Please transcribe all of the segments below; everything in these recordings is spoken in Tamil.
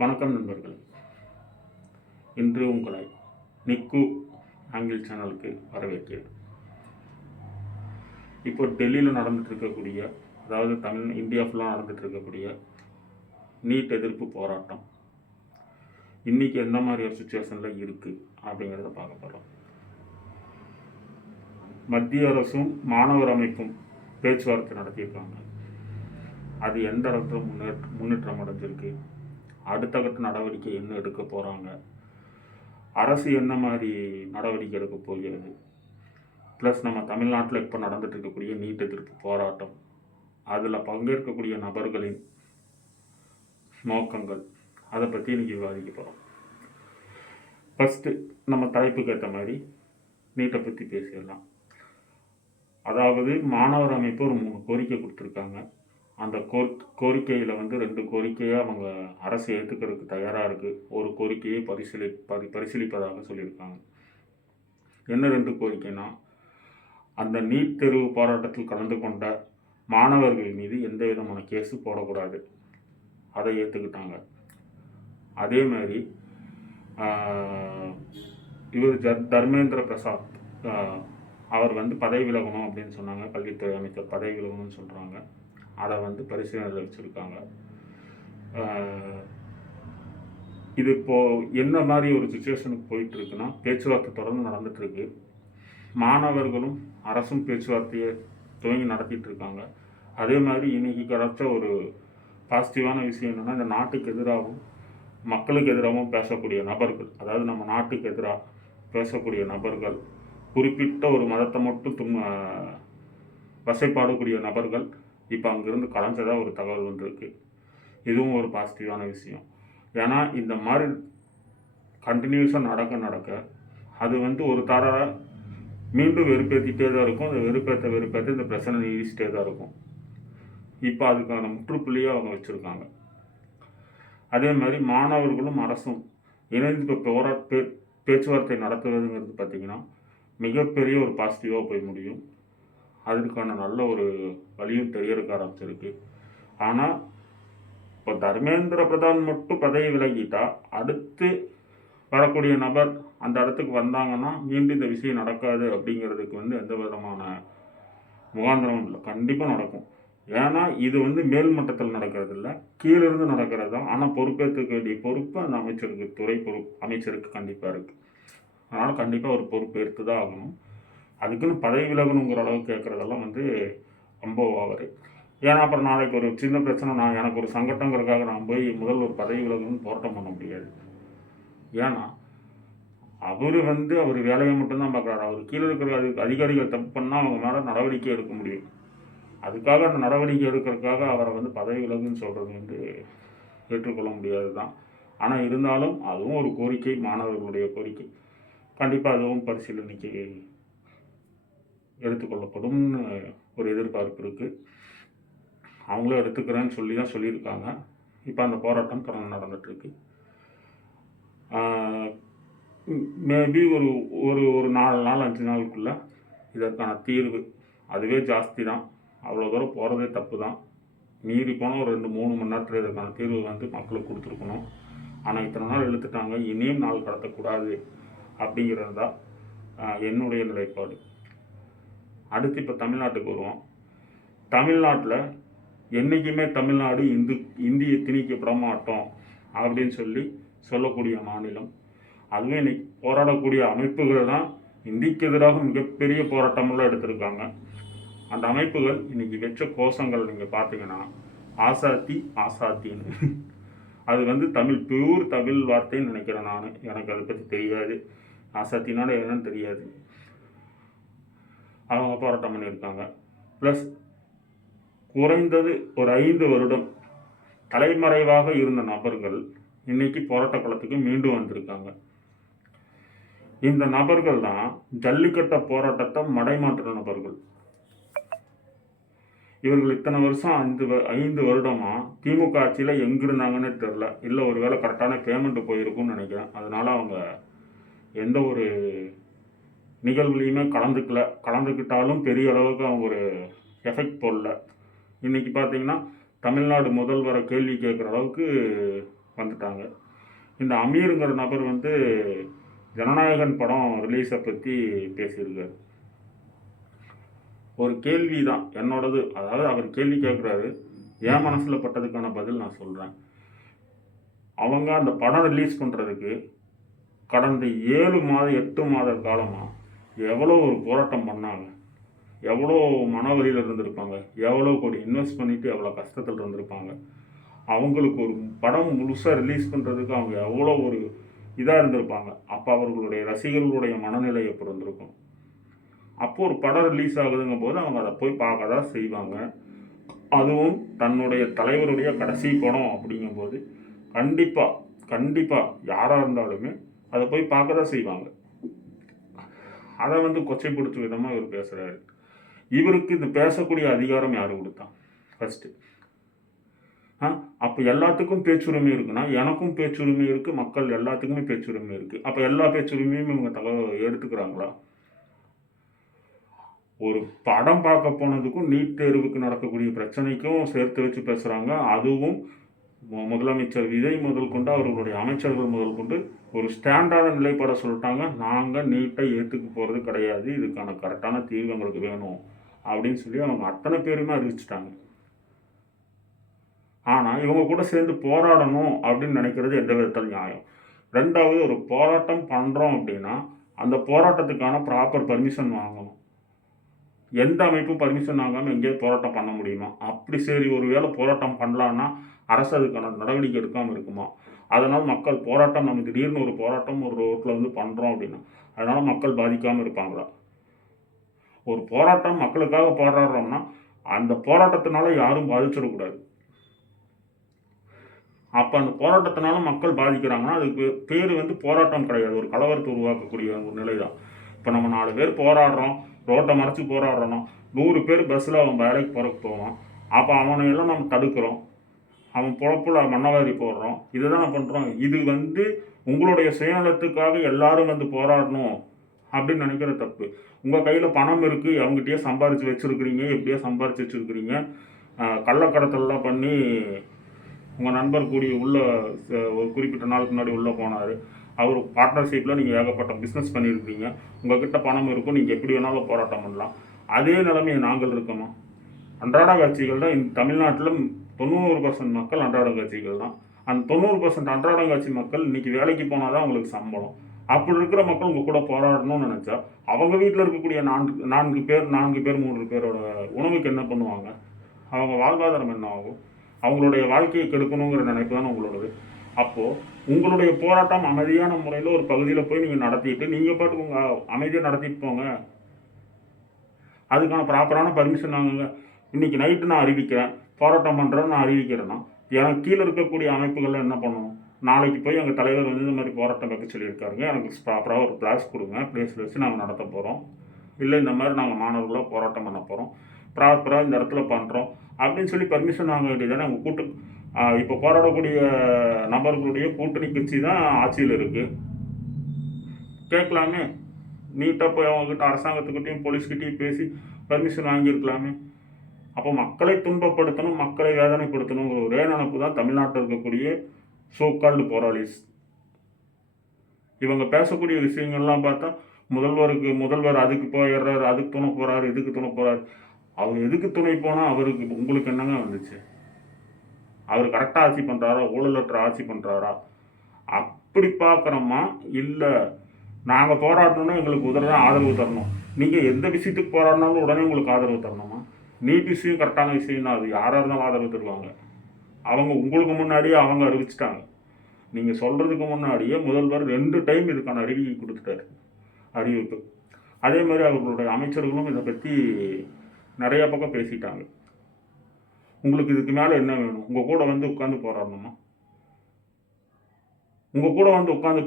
வணக்கம் நண்பர்களே. இன்று உங்களை நிக்கு ஆங்கிள் சேனலுக்கு வரவேற்கிறேன். இப்போ டெல்லியில் நடந்துட்டு இருக்கக்கூடிய, அதாவது இந்தியா ஃபுல்லாக நடந்துட்டு இருக்கக்கூடிய நீட் எதிர்ப்பு போராட்டம் இன்றைக்கி எந்த மாதிரி ஒரு சுச்சுவேஷனில் இருக்குது அப்படிங்கிறத பார்க்க போகிறோம். மத்திய அரசும் மாணவர் அமைப்பும் பேச்சுவார்த்தை நடத்தியிருக்காங்க. அது எந்த இடத்துல முன்னேற்றம் அடைஞ்சிருக்கு, அடுத்த கட்ட நடவடிக்கை என்ன எடுக்க போகிறாங்க, அரசு என்ன மாதிரி நடவடிக்கை எடுக்க போகிறது, ப்ளஸ் நம்ம தமிழ்நாட்டில் இப்போ நடந்துட்டு இருக்கக்கூடிய நீட் எதிர்ப்பு போராட்டம், அதில் பங்கேற்கக்கூடிய நபர்களின் நோக்கங்கள், அதை பற்றி இன்றைக்கி விவாதிக்க போகிறோம். ஃபஸ்ட்டு நம்ம தலைப்புக்கு ஏற்ற மாதிரி நீட்டை பற்றி பேசிடலாம். அதாவது மாணவர் அமைப்பு ஒரு 3 கோரிக்கை கொடுத்துருக்காங்க. அந்த கோரிக்கையில் 2 கோரிக்கையை அவங்க அரசு ஏற்றுக்கிறதுக்கு தயாராக இருக்குது. ஒரு கோரிக்கையை பரிசீலிப்பதாக சொல்லியிருக்காங்க. என்ன 2 கோரிக்கைனா, அந்த நீட் தேர்வு போராட்டத்தில் கலந்து கொண்ட மாணவர்கள் மீது எந்த விதமான கேஸு போடக்கூடாது, அதை ஏற்றுக்கிட்டாங்க. அதே மாதிரி இவர் தர்மேந்திர பிரசாத் அவர் பதவி விலகணும் அப்படின்னு சொன்னாங்க. கல்வித்துறை அமைச்சர் பதவி விலகணும்னு சொல்கிறாங்க. அதை பரிசீலனையில் வச்சுருக்காங்க. இது இப்போது என்ன மாதிரி ஒரு சுச்சுவேஷனுக்கு போயிட்டுருக்குன்னா, பேச்சுவார்த்தை தொடர்ந்து நடந்துகிட்ருக்கு. மாணவர்களும் அரசும் பேச்சுவார்த்தையை துவங்கி நடத்திட்டு இருக்காங்க. அதே மாதிரி இன்றைக்கி கிடைச்ச ஒரு பாசிட்டிவான விஷயம் என்னென்னா, இந்த நாட்டுக்கு எதிராகவும் மக்களுக்கு எதிராகவும் பேசக்கூடிய நபர்கள், அதாவது நம்ம நாட்டுக்கு எதிராக பேசக்கூடிய நபர்கள், குறிப்பிட்ட ஒரு மதத்தை மட்டும் வசைப்பாடக்கூடிய நபர்கள் இப்போ அங்கேருந்து கலைஞ்சதாக ஒரு தகவல் வந்திருக்கு. இதுவும் ஒரு பாசிட்டிவான விஷயம். ஏன்னா இந்த மாதிரி கண்டினியூஸாக நடக்க அது ஒரு தர மீண்டும் வெறுப்பேற்றிட்டே தான் இருக்கும். அந்த வெறுப்பேற்ற இந்த பிரச்சனை நீடிச்சிட்டே தான் இருக்கும். இப்போ அதுக்கான முற்றுப்புள்ளியாக அவங்க வச்சுருக்காங்க. அதே மாதிரி மாணவர்களும் அரசும் இணைந்து இப்போ பேச்சுவார்த்தை நடத்துவதுங்கிறது பார்த்திங்கன்னா மிகப்பெரிய ஒரு பாசிட்டிவாக போய் முடியும். அதுக்கான நல்ல ஒரு வழியும் தெரியறக்க ஆரம்பிச்சிருக்கு. ஆனால் இப்போ தர்மேந்திர பிரதான் மட்டும் பதவி விலகிட்டா, அடுத்து வரக்கூடிய நபர் அந்த இடத்துக்கு வந்தாங்கன்னா மீண்டும் இந்த விஷயம் நடக்காது அப்படிங்கிறதுக்கு எந்த விதமான முகாந்திரமும் இல்லை. கண்டிப்பாக நடக்கும். ஏன்னா இது மேல் மட்டத்தில் நடக்கிறது இல்லை, கீழிருந்து நடக்கிறது தான். ஆனால் பொறுப்பேற்றுக்க வேண்டிய பொறுப்பு அந்த அமைச்சருக்கு, அமைச்சருக்கு கண்டிப்பாக இருக்குது. அதனால் கண்டிப்பாக ஒரு பொறுப்பு எடுத்து தான் ஆகணும். அதுக்குன்னு பதவி விலகணுங்கிற அளவுக்கு கேட்குறதெல்லாம் ரொம்ப ஓவர். ஏன்னா அப்புறம் நாளைக்கு ஒரு சின்ன பிரச்சனை, எனக்கு ஒரு சங்கடங்கிறதுக்காக நான் போய் முதல் ஒரு பதவி விலகணும்னு போராட்டம் பண்ண முடியாது. ஏன்னா அவர் அவர் வேலையை மட்டும்தான் பார்க்குறாரு. அவர் கீழே இருக்கிற அதிகாரிகள் தப்பு பண்ணால் அவங்க மேலே நடவடிக்கை எடுக்க முடியும். அதுக்காக அந்த நடவடிக்கை எடுக்கிறதுக்காக அவரை பதவி விலகுன்னு சொல்கிறது ஏற்றுக்கொள்ள முடியாது தான். ஆனால் இருந்தாலும் அதுவும் ஒரு கோரிக்கை, மாணவர்களுடைய கோரிக்கை. கண்டிப்பாக அதுவும் பரிசீலனைக்கு எடுத்துக்கொள்ளப்படும்னு ஒரு எதிர்பார்ப்பு இருக்குது. அவங்களும் எடுத்துக்கிறேன்னு தான் சொல்லியிருக்காங்க. இப்போ அந்த போராட்டம் தொடர்ந்து நடந்துகிட்ருக்கு. மேபி ஒரு ஒரு ஒரு 4 நாள் 5 நாளுக்குள்ளே இதற்கான தீர்வு, அதுவே ஜாஸ்தி தான், அவ்வளோ தூரம் போகிறதே தப்பு தான். மீறி போனால் ஒரு 2-3 மணி நேரத்தில் இதற்கான தீர்வு மக்களுக்கு கொடுத்துருக்கணும். ஆனால் இத்தனை நாள் இழுத்துட்டாங்க, இனியும் நாள் கடத்தக்கூடாது அப்படிங்கிறது தான் என்னுடைய நிலைப்பாடு. அடுத்து இப்போ தமிழ்நாட்டுக்கு வருவோம். தமிழ்நாட்டில் என்றைக்குமே தமிழ்நாடு இந்தியை திணிக்கப்பட மாட்டோம் அப்படின்னு சொல்லக்கூடிய மாநிலம். அதுவும் இன்றைக்கி போராடக்கூடிய அமைப்புகள் தான் இந்திக்கு எதிராக மிகப்பெரிய போராட்டமெல்லாம் எடுத்திருக்காங்க. அந்த அமைப்புகள் இன்றைக்கி வச்ச கோஷங்கள் நீங்கள் பார்த்தீங்கன்னா ஆசாத்தின்னு அது பியூர் தமிழ் வார்த்தைன்னு நினைக்கிறேன் நான். எனக்கு அதை பற்றி தெரியாது, ஆசாத்தினால என்னன்னு தெரியாது. அவங்க போராட்டம் பண்ணியிருக்காங்க. ப்ளஸ் குறைந்தது ஒரு 5 வருடம் தலைமறைவாக இருந்த நபர்கள் இன்றைக்கி போராட்ட களத்துக்கு மீண்டும் வந்திருக்காங்க. இந்த நபர்கள் தான் ஜல்லிக்கட்டு போராட்டத்தை மடைமாற்ற நபர்கள். இவர்கள் இத்தனை வருஷம் 5 வருடமாக திமுக ஆட்சியில் எங்கிருந்தாங்கன்னு தெரில. இல்லை ஒரு வேளை கரெக்டான பேமெண்ட்டு போயிருக்கும்னு நினைக்கிறேன். அதனால் அவங்க எந்த ஒரு நிகழ்வுலையுமே கலந்துக்கிட்டாலும் பெரிய அளவுக்கு அவங்க ஒரு எஃபெக்ட் போடல. இன்றைக்கி பார்த்தீங்கன்னா தமிழ்நாடு முதல்வரை கேள்வி கேட்குற அளவுக்கு வந்துட்டாங்க. இந்த அமீருங்கிற நபர் வந்து ஜனநாயகன் படம் ரிலீஸை பற்றி பேசியிருக்காரு. ஒரு கேள்வி தான் என்னோடது, அதாவது அவர் கேள்வி கேட்குறாரு, என் மனசில் பட்டதுக்கான பதில் நான் சொல்கிறேன். அவங்க அந்த படம் ரிலீஸ் பண்ணுறதுக்கு கடந்த 7 மாதம் 8 மாத காலமாக எவ்வளோ ஒரு போராட்டம் பண்ணாங்க, எவ்வளோ மனவலியில் இருந்திருப்பாங்க, எவ்வளோ கோடி இன்வெஸ்ட் பண்ணிவிட்டு எவ்வளோ கஷ்டத்தில் இருந்திருப்பாங்க. அவங்களுக்கு ஒரு படம் முழுசாக ரிலீஸ் பண்ணுறதுக்கு அவங்க எவ்வளோ ஒரு இதாக இருந்திருப்பாங்க. அப்போ அவர்களுடைய ரசிகர்களுடைய மனநிலை எப்படி இருந்திருக்கும். அப்போது ஒரு படம் ரிலீஸ் ஆகுதுங்கும் போது அவங்க அதை போய் பார்க்க தான் செய்வாங்க. அதுவும் தன்னுடைய தலைவருடைய கடைசி படம் அப்படிங்கும்போது கண்டிப்பாக யாராக இருந்தாலுமே அதை போய் பார்க்க தான் செய்வாங்க. அதை வந்து கொச்சைப்படுத்தும் விதமாக இவர் பேசுகிறாரு. இவருக்கு இந்த பேசக்கூடிய அதிகாரம் யார் கொடுத்தா? ஃபஸ்ட்டு அப்போ எல்லாத்துக்கும் பேச்சுரிமை இருக்குன்னா எனக்கும் பேச்சுரிமை இருக்குது, மக்கள் எல்லாத்துக்குமே பேச்சுரிமை இருக்குது. அப்போ எல்லா பேச்சுரிமையும் இவங்க எடுத்துக்கிறாங்களா? ஒரு படம் பார்க்க போனதுக்கும் நீட் தேர்வுக்கு நடக்கக்கூடிய பிரச்சனைக்கும் சேர்த்து வச்சு பேசுகிறாங்க. அதுவும் முதலமைச்சர் விஜய் முதல் கொண்டு அவர்களுடைய அமைச்சர்கள் முதல் கொண்டு ஒரு ஸ்டாண்டான நிலைப்பாட சொல்லிட்டாங்க. நாங்கள் நீட்டை ஏற்றுக்க போகிறது கிடையாது, இதுக்கான கரெக்டான தீர்வு எங்களுக்கு வேணும் அப்படின்னு சொல்லி அவங்க அத்தனை பேருமே அறிவிச்சிட்டாங்க. ஆனால் இவங்க கூட சேர்ந்து போராடணும் அப்படின்னு நினைக்கிறது எந்த விதத்தில் நியாயம்? ரெண்டாவது, ஒரு போராட்டம் பண்ணுறோம் அப்படின்னா அந்த போராட்டத்துக்கான ப்ராப்பர் பர்மிஷன் வாங்கணும். எந்த அமைப்பும் பர்மிஷன் வாங்காமல் எங்கேயாவது போராட்டம் பண்ண முடியுமா? அப்படி சரி ஒரு வேளை போராட்டம் பண்ணலான்னா அரசு அதுக்கான நடவடிக்கை எடுக்காமல் இருக்குமா? அதனால் மக்கள் போராட்டம், நம்ம திடீர்னு ஒரு போராட்டம் ஒரு ரோட்டில் வந்து பண்ணுறோம் அப்படின்னா அதனால் மக்கள் பாதிக்காமல் இருப்பாங்களா? ஒரு போராட்டம் மக்களுக்காக போராடுறோம்னா அந்த போராட்டத்தினால யாரும் பாதிச்சிடக்கூடாது. அப்போ அந்த போராட்டத்தினால மக்கள் பாதிக்கிறாங்கன்னா அதுக்கு பேர் வந்து போராட்டம் கிடையாது, ஒரு கலவரத்தை உருவாக்கக்கூடிய ஒரு நிலை தான். இப்போ நம்ம 4 பேர் போராடுறோம், ரோட்டை மறைச்சி போராடுறோன்னா 100 பேர் பஸ்ஸில் அவன் வேலைக்கு போவான். அப்போ அவனையெல்லாம் நம்ம தடுக்கிறோம், அவன் பொழப்புல மண்ணவாரி போடுறோம், இதை தானே பண்ணுறோம். இது வந்து உங்களுடைய சுயநலத்துக்காக எல்லாரும் வந்து போராடணும் அப்படின்னு நினைக்கிற தப்பு. உங்கள் கையில் பணம் இருக்குது, அவங்ககிட்டயே சம்பாரித்து வச்சுருக்கிறீங்க, எப்படியோ சம்பாரித்து வச்சுருக்கிறீங்க, கள்ளக்கடத்தலாம் பண்ணி உங்கள் நண்பர் கூடி உள்ள ஒரு குறிப்பிட்ட நாளுக்கு முன்னாடி உள்ளே போனார். அவர் பார்ட்னர்ஷிப்பில் நீங்கள் ஏகப்பட்ட பிஸ்னஸ் பண்ணியிருக்கீங்க, உங்கள்கிட்ட பணம் இருக்கும், நீங்கள் எப்படி வேணாலும் போராட்டம் பண்ணலாம். அதே நிலைமையை நாங்கள் இருக்கோமா? அன்றாட காட்சிகள் தான் இந்த தமிழ்நாட்டில் 90% மக்கள் அன்றாட காட்சிகள் தான். அந்த 90% அன்றாட காட்சி மக்கள் இன்றைக்கி வேலைக்கு போனால் தான் அவங்களுக்கு சம்பளம். அப்படி இருக்கிற மக்கள் உங்கள் கூட போராடணும்னு நினச்சா அவங்க வீட்டில் இருக்கக்கூடிய 4 பேர் 3 பேரோட உணவுக்கு என்ன பண்ணுவாங்க? அவங்க வாழ்வாதாரம் என்ன ஆகும்? அவங்களுடைய வாழ்க்கையை கெடுக்கணுங்கிற நினைப்பு தான் உங்களோடது. அப்போது உங்களுடைய போராட்டம் அமைதியான முறையில் ஒரு பகுதியில் போய் நீங்கள் நடத்திட்டு நீங்கள் பாட்டுக்கு உங்கள் அமைதியாக நடத்திட்டு போங்க. அதுக்கான ப்ராப்பரான பர்மிஷன் வாங்குங்க. இன்றைக்கி நைட்டு நான் அறிவிக்கிறேன், போராட்டம் பண்ணுறேன்னு நான் அறிவிக்கிறேன்னா எனக்கு கீழே இருக்கக்கூடிய அமைப்புகளில் என்ன பண்ணணும்? நாளைக்கு போய் எங்கள் தலைவர் வந்து இந்த மாதிரி போராட்டம் வைக்க சொல்லியிருக்காருங்க, எனக்கு ப்ராப்பராக ஒரு பிளேஸ் கொடுங்க, பிளேஸில் வச்சு நாங்கள் நடத்த போகிறோம், இல்லை இந்த மாதிரி நாங்கள் மாணவர்களாக போராட்டம் பண்ண போகிறோம், ப்ராப்பராக இந்த இடத்துல பண்ணுறோம் அப்படின்னு சொல்லி பர்மிஷன் வாங்க வேண்டியதானே. அவங்க இப்போ போராடக்கூடிய நபர்களுடைய கூட்டணி கட்சி தான் ஆட்சியில் இருக்குது, கேட்கலாமே. நீட்டாக போய் அவங்கக்கிட்ட அரசாங்கத்துக்கிட்டையும் போலீஸ்கிட்டையும் பேசி பர்மிஷன் வாங்கியிருக்கலாமே. அப்போ மக்களை துன்பப்படுத்தணும், மக்களை வேதனைப்படுத்தணுங்கிற ஒரே நினைப்பு தான் தமிழ்நாட்டில் இருக்கக்கூடிய சோகால்டு போராளிஸ். இவங்க பேசக்கூடிய விஷயங்கள்லாம் பார்த்தா முதல்வர் அதுக்கு போயிடுறாரு, அதுக்கு துணை போகிறாரு, இதுக்கு துணை போகிறாரு. அவர் எதுக்கு துணை போனால் அவருக்கு உங்களுக்கு என்னங்க வந்துச்சு? அவர் கரெக்டாக ஆட்சி பண்ணுறாரா, ஊழலற்ற ஆட்சி பண்ணுறாரா அப்படி பார்க்குறோமா? இல்லை நாங்கள் போராடணுன்னா எங்களுக்கு உடனே ஆதரவு தரணும். நீங்கள் எந்த விஷயத்துக்கு போராடினாலும் உடனே உங்களுக்கு ஆதரவு தரணுமா? நீட் விஷயம் கரெக்டான விஷயம் தான், அது யாராக இருந்தாலும் ஆதரவு தருவாங்க. அவங்க உங்களுக்கு முன்னாடியே அவங்க அறிவிச்சிட்டாங்க. நீங்கள் சொல்கிறதுக்கு முன்னாடியே முதல்வர் 2 டைம் இதுக்கான அறிவிப்பு. அதே மாதிரி அவர்களுடைய அமைச்சர்களும் இதை பற்றி நிறைய பக்கம் பேசிட்டாங்க. உங்களுக்கு இதுக்கு மேலே என்ன வேணும்? உங்கள் கூட வந்து உட்காந்து போராடணுமா? உங்கள் கூட வந்து உட்காந்து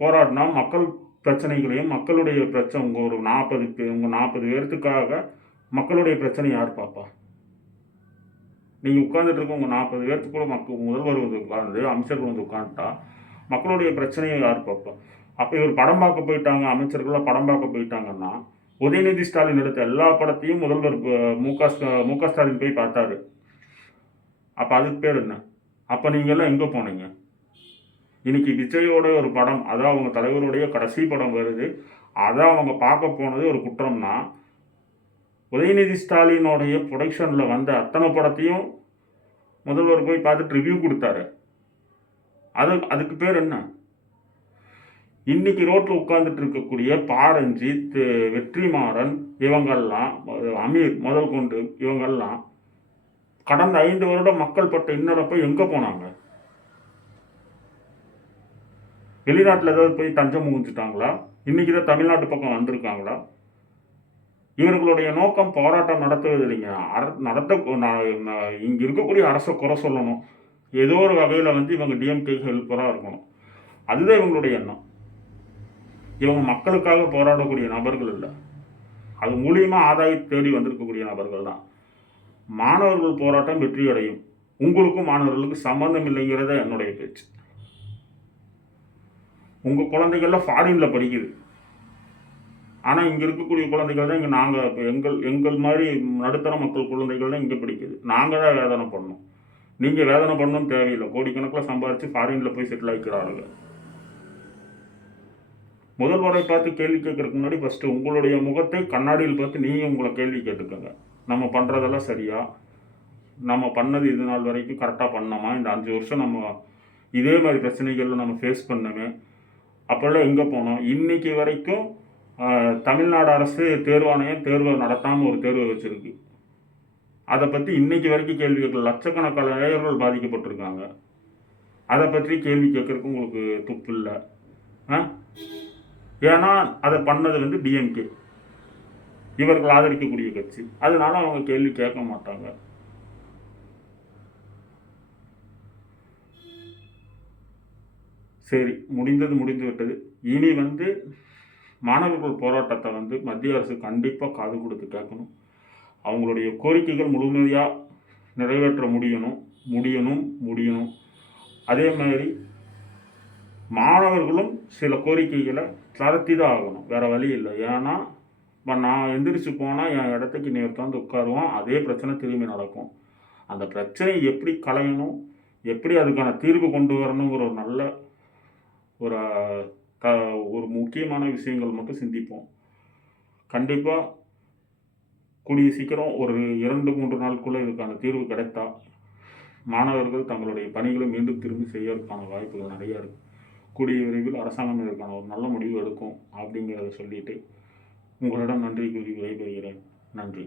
போராடினா மக்கள் பிரச்சனைகளையும் மக்களுடைய பிரச்சனை உங்கள் ஒரு 40 பேர்த்துக்காக மக்களுடைய பிரச்சனை யார் பார்ப்பா? நீங்கள் உட்காந்துட்டு இருக்க உங்கள் 40 பேர்த்துக்கு கூட முதல்வர் வந்து உட்காந்து அமைச்சர்கள் வந்து உட்காந்துட்டா மக்களுடைய பிரச்சனையை யார் பார்ப்பா? அப்போ இவர் படம் பார்க்க போயிட்டாங்க, அமைச்சர்களாக படம் பார்க்க போயிட்டாங்கன்னா உதயநிதி ஸ்டாலின் எடுத்த எல்லா படத்தையும் முதல்வர் மு க ஸ்டாலின் போய் பார்த்தாரு. அப்போ அதுக்கு பேர் என்ன? அப்போ நீங்கள்லாம் எங்கே போனீங்க? இன்னைக்கு விஜயோட ஒரு படம், அதான் அவங்க தலைவருடைய கடைசி படம் வருது, அதை அவங்க பார்க்க போனது ஒரு குற்றம்னா, உதயநிதி ஸ்டாலினுடைய ப்ரொடக்ஷனில் வந்த அத்தனை படத்தையும் முதல்வர் போய் பார்த்துட்டு ரிவ்யூ கொடுத்தாரு. அதுக்கு பேர் என்ன? இன்னைக்கு ரோட்டில் உட்கார்ந்துட்டு இருக்கக்கூடிய பாரஞ்சித், வெற்றிமாறன், இவங்கெல்லாம், அமீர் முதல் கொண்டு இவங்கெல்லாம் கடந்த 5 வருடம் மக்கள் பட்ட இன்னரப்ப எங்கே போனாங்க? வெளிநாட்டில் ஏதாவது போய் தஞ்சம் புகுந்துட்டாங்களா? இன்னைக்கு தான் தமிழ்நாட்டு பக்கம் வந்திருக்காங்களா? இவர்களுடைய நோக்கம் போராட்டம் நடத்துவது இல்லைங்க. இங்கே இருக்கக்கூடிய அரசை குறை சொல்லணும், ஏதோ ஒரு வகையில் வந்து இவங்க டிஎம்கேக்கு ஹெல்ப்பராக இருக்கணும், அதுதான் இவங்களுடைய எண்ணம். இவங்க மக்களுக்காக போராடக்கூடிய நபர்கள் இல்லை, அது மூலியமாக ஆதாயத்தை தேடி வந்திருக்கக்கூடிய நபர்கள் தான். மாணவர்கள் போராட்டம் வெற்றி அடையும், உங்களுக்கும் மாணவர்களுக்கு சம்பந்தம் இல்லைங்கிறத என்னுடைய பேச்சு. உங்கள் குழந்தைகள்லாம் ஃபாரினில் படிக்குது, ஆனால் இங்கே இருக்கக்கூடிய குழந்தைகள் தான் இங்கே நாங்கள் இப்போ எங்கள் மாதிரி நடுத்தர மக்கள் குழந்தைகள் தான் இங்கே படிக்குது. நாங்கள் தான் வேதனை பண்ணணும், நீங்கள் வேதனை பண்ணணும்னு தேவையில்லை. கோடிக்கணக்கில் சம்பாதிச்சு ஃபாரினில் போய் செட்டில் ஆகிக்கிறாங்க. முதல்வரை பார்த்து கேள்வி கேட்கறதுக்கு முன்னாடி ஃபஸ்ட்டு உங்களுடைய முகத்தை கண்ணாடியில் பார்த்து நீங்கள் உங்களை கேள்வி கேட்டுக்கோங்க. நம்ம பண்ணுறதெல்லாம் சரியா? நம்ம பண்ணது இது நாள் வரைக்கும் கரெக்டாக பண்ணோமா? இந்த 5 வருஷம் நம்ம இதே மாதிரி பிரச்சனைகளில் நம்ம ஃபேஸ் பண்ணோமே, அப்போல்லாம் எங்கே போனோம்? இன்றைக்கி வரைக்கும் தமிழ்நாடு அரசு தேர்வாணையம் தேர்வை நடத்தாமல் ஒரு தேர்வை வச்சுருக்கு. அதை பற்றி இன்றைக்கி வரைக்கும் கேள்வி கேட்கல. லட்சக்கணக்கான இளைஞர்கள் பாதிக்கப்பட்டிருக்காங்க. அதை பற்றி கேள்வி கேட்குறதுக்கு உங்களுக்கு துப்பு இல்லை. ஏன்னா அதை பண்ணது வந்து டிஎம்கே, இவர்கள் ஆதரிக்கக்கூடிய கட்சி. அதனால அவங்க கேள்வி கேட்க மாட்டாங்க. சரி, முடிந்தது முடிந்து விட்டது. இனி வந்து மாணவர்கள் போராட்டத்தை வந்து மத்திய அரசு கண்டிப்பாக காது கொடுத்து கேட்கணும். அவங்களுடைய கோரிக்கைகள் முழுமையாக நிறைவேற்ற முடியணும். அதே மாதிரி மாணவர்களும் சில கோரிக்கைகளை தளர்த்தி தான் ஆகணும், வேறு வழி இல்லை. ஏன்னா நான் எந்திரிச்சு போனால் என் இடத்துக்கு நீ உட்காந்து உட்காருவோம், அதே பிரச்சனை திரும்பி நடக்கும். அந்த பிரச்சனையை எப்படி களையணும், எப்படி அதுக்கான தீர்வு கொண்டு வரணுங்கிற ஒரு நல்ல ஒரு முக்கியமான விஷயங்கள் மட்டும் சிந்திப்போம். கண்டிப்பாக கூடிய சீக்கிரம் ஒரு 2-3 நாளுக்குள்ளே இதுக்கான தீர்வு கிடைத்தா மாணவர்கள் தங்களுடைய பணிகளை மீண்டும் திரும்பி செய்யறதுக்கான வாய்ப்புகள் நிறையா இருக்குது. கூடிய விரைவில் அரசாங்கம் இதற்கான ஒரு நல்ல முடிவு எடுக்கும் அப்படிங்கிறத சொல்லிட்டு உங்களிடம் நன்றி கூறி விடைபெறுகிறேன். நன்றி.